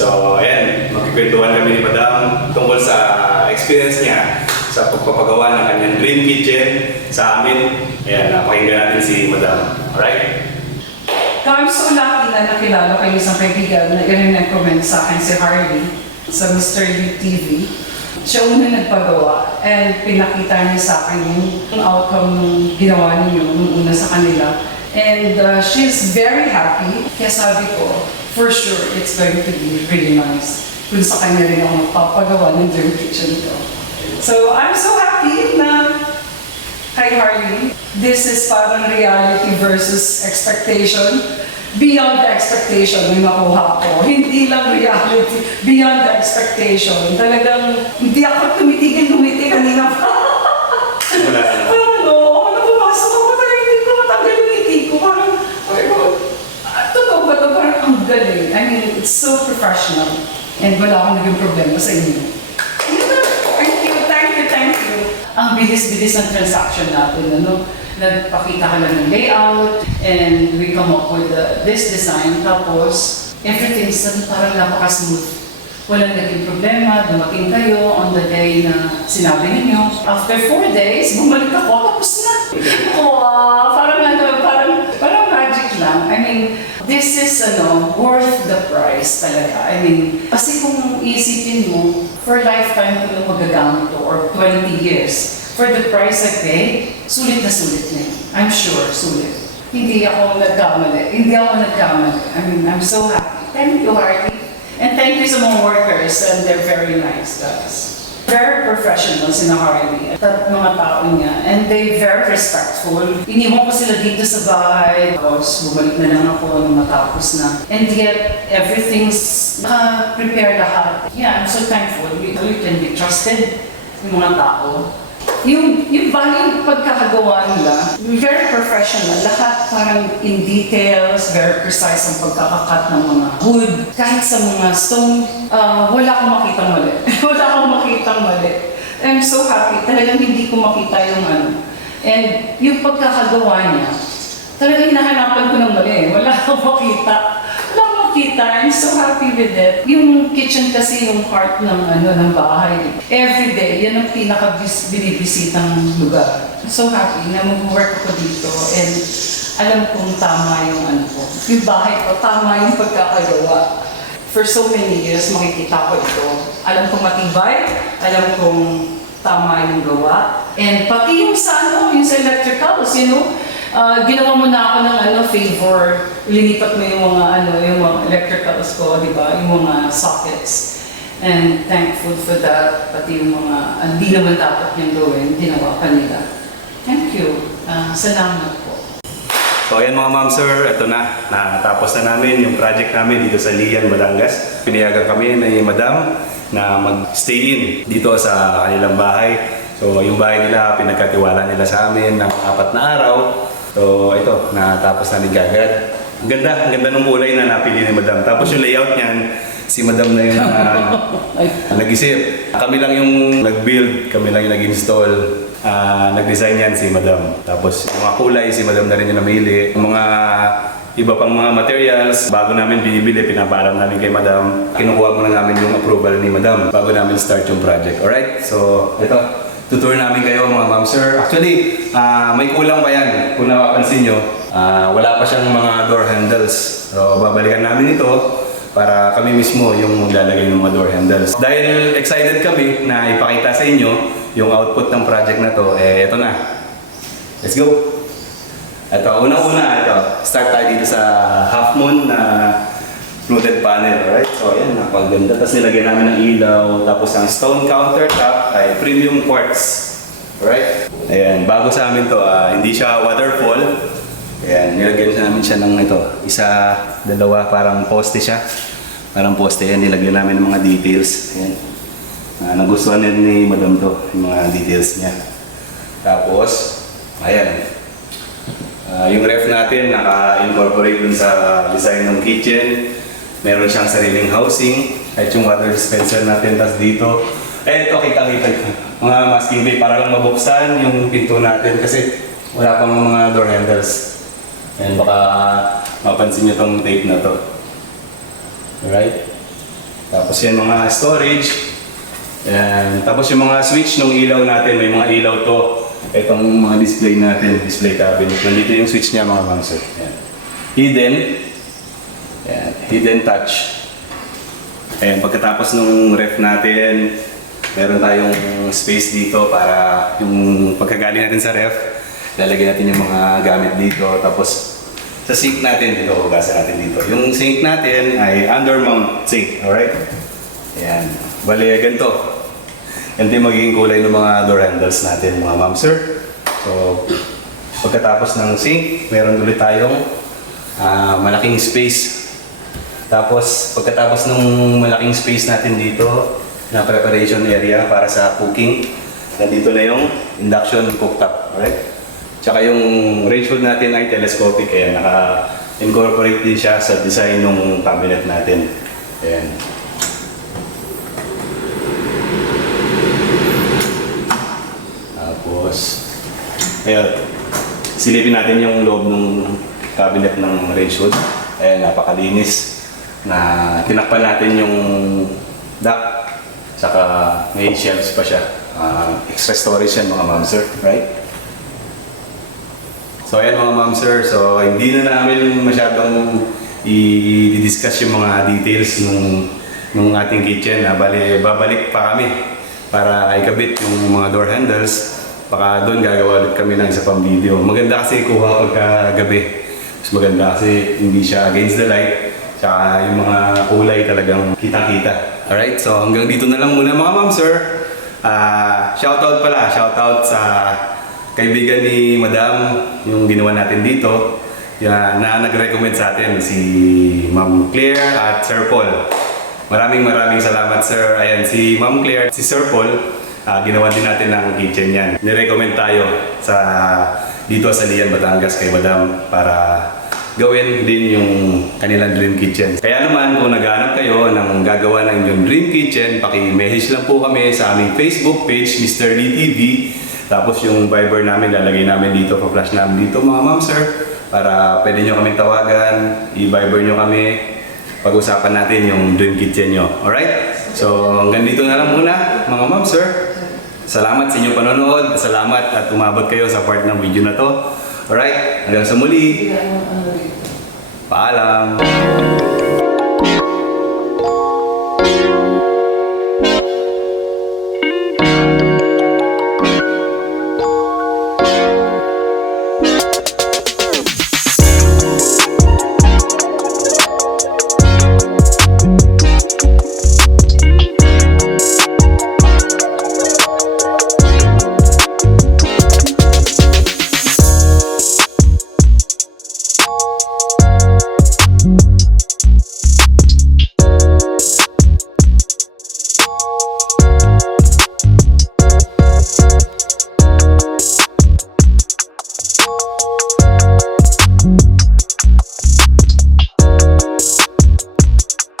So, ayan, magkikwentuhan kami ni Madam tungkol sa experience niya sa pagpapagawa ng kanyang dream kitchen sa amin. Ayan, napakinggan natin si Madam. Alright? I'm so lucky na nakilala kayo isang kaibigan na i-recommend sa akin si Harley sa Mr. UTV. Siya una nagpagawa and pinakita niya sa akin yung outcome ng ginawa niyo nung una sa kanila. And she's very happy. Kaya sabi ko, for sure, it's going to be really nice. Kung sa kanya rin ako magpapagawa ng dream kitchen ko. So, I'm so happy na kay Harley, this is parang reality versus expectation. Beyond the expectation na nakuha ko. Hindi lang reality, beyond the expectation. Talagang hindi ako tumitigil-lumiti kanina pa. Wala na. Parang pumasok ako, talagang hindi ko matanggal yung ngiti ko. Parang, totoo ba ito? Parang ang galing. I mean, it's so professional. And wala akong naging problema sa inyo. Thank you. Ang bilis-bilis ng transaction natin, ano? Nagpakita ka lang ng layout, and we come up with this design. Tapos, everything's parang napaka-smooth. Walang naging problema, dumating kayo on the day na sinabi ninyo. After 4 days, bumalik ako, tapos na. Wow, parang magic lang. I mean, this is worth the price talaga. I mean, kasi kung isipin mo, for lifetime ko lang magagamit to, or 20 years, for the price I pay, sulit na sulit na yun. I'm sure, sulit. Hindi ako nagkamali. I mean, I'm so happy. Thank you, Harley. And thank you sa mga workers, and they're very nice, guys. Very professional si Harley at mga tao niya. And they're very respectful. Iniwan ko sila dito sa bahay. Tapos bumalik na lang ako nung matapos na. And yet, everything's prepared lahat. Yeah, I'm so thankful. We can be trusted yung mga tao. Yung pagkakagawa nila, very professional. Lahat parang in details, very precise ang pagkakakat ng mga wood. Kahit sa mga stone, wala akong makitang mali. I'm so happy. Talagang hindi ko makita yung And yung pagkakagawa niya, talagang hinahanapan ko ng mali. Wala akong makita. I'm so happy with it. Yung kitchen kasi yung heart ng bahay. Every day, yan ang pinaka-binibisitang lugar. So happy na mag-work ko dito and alam kong tama yung ko. Yung bahay ko, tama yung pagkakagawa. For so many years, makikita ko ito. Alam kong matibay, alam kong tama yung gawa. And pati yung yung sa electricals, ginawa mo na ako ng favor, lilipat mo yung mga electricals ko, di ba? Yung mga sockets. And thankful for that, pati yung mga, hindi naman dapat yung gawin, ginawa pa nila. Thank you. Salamat po. So ayan mga ma'am sir, ito na. Natapos na namin yung project namin dito sa Lian, Batangas. Pinayagan kami ni Madam na mag-stay in dito sa kanilang bahay. So yung bahay nila, pinagkatiwala nila sa amin ng 4 na araw. So ito, natapos namin kagad. Ang ganda ng kulay na napili ni Madam. Tapos yung layout niyan, si Madam na yung nag-isip. Kami lang yung nag-build, kami lang yung nag-install. Nag-design yan si Madam. Tapos yung mga kulay, si Madam na rin yung namili. Yung mga iba pang mga materials, bago namin binibili, pinaparam namin kay Madam. Kinukuha muna namin yung approval ni Madam bago namin start yung project. Alright? So ito. Tutur namin kayo mga ma'am sir. Actually, may kulang pa yan. Kung napapansin nyo, wala pa siyang mga door handles. So, babalikan namin ito para kami mismo yung lalagay ng mga door handles. Dahil excited kami na ipakita sa inyo yung output ng project na to, ito na. Let's go! Ito, unang-una, start tayo dito sa half moon na fluted panel, right? So ayan, napaganda. Tapos nilagyan namin ng ilaw. Tapos ang stone countertop ay premium quartz. Right? Ayan, bago sa amin to, hindi siya waterfall. Ayan, nilagyan namin siya ng isa, dalawa, parang poste siya. Parang poste, ayan, nilagyan namin ng mga details. Ayan. Nagustuhan ni Madam to, yung mga details niya. Tapos, ayan. Yung ref natin, naka-incorporate dun sa design ng kitchen. Meron siyang sariling housing, kahit yung water dispenser natin, tas dito. Ito, kita-kita mga masking bay para lang mabuksan yung pinto natin kasi wala pang mga door handles. And baka mapansin nyo tong tape na to. Alright? Tapos yan mga storage. Yan. Tapos yung mga switch ng ilaw natin, may mga ilaw to. Itong mga display natin, display cabinet. Nandito yung switch niya mga ma'am sir. Yan. Hidden. Yan. Hidden touch. Ayan, pagkatapos ng ref natin, meron tayong space dito para yung pagkagaling natin sa ref, lalagyan natin yung mga gamit dito. Tapos sa sink natin, dito hugasan natin dito. Yung sink natin ay under mount sink, alright? Ayan. Bale, ganito. Ganito yung magiging kulay ng mga door handles natin, mga ma'am sir. So, pagkatapos ng sink, meron ulit tayong malaking space. Tapos, pagkatapos ng malaking space natin dito, na preparation area para sa cooking, nandito na yung induction cooktop, alright? Tsaka yung range hood natin ay telescopic, kaya naka-incorporate din siya sa design ng cabinet natin. Ayan. Tapos, ayan, silipin natin yung loob ng cabinet ng range hood. Ayan, napakalinis na tinakpan natin yung dock, saka may shelves pa siya. Extra storage yan mga ma'am sir, right? So ayan mga ma'am sir, so hindi na namin masyadong i-discuss yung mga details nung ating kitchen. Bali, babalik pa kami para ikabit yung mga door handles. Baka doon gagawa ulit kami ng isa pang video. Maganda kasi kuha pagkagabi. Mas maganda kasi hindi siya against the light. Tsaka yung mga kulay talagang kitang-kita. Alright, so hanggang dito na lang muna mga ma'am sir. Shoutout pala, shoutout sa kaibigan ni Madam, yung ginawa natin dito, na nag-recommend sa atin, si Ma'am Claire at Sir Paul. Maraming salamat sir. Ayan, si Ma'am Claire at si Sir Paul, ginawa din natin ng kitchen yan. Nirecommend tayo dito sa Lian, Batangas kay Madam para gawin din yung kanilang dream kitchen. Kaya naman kung naghahanap kayo ng gagawa ng inyong dream kitchen, paki-message lang po kami sa aming Facebook page, Mr. Lee TV. Tapos yung Viber namin, lalagay namin dito, pa-flash namin dito mga ma'am sir, para pwede nyo kaming tawagan, i-Viber nyo kami, pag-usapan natin yung dream kitchen nyo. Alright? So hanggang dito na lang muna mga ma'am sir. Salamat sa inyong panonood, salamat at umabot kayo sa part ng video na to. Alright, hanggang sa muli. Paalam!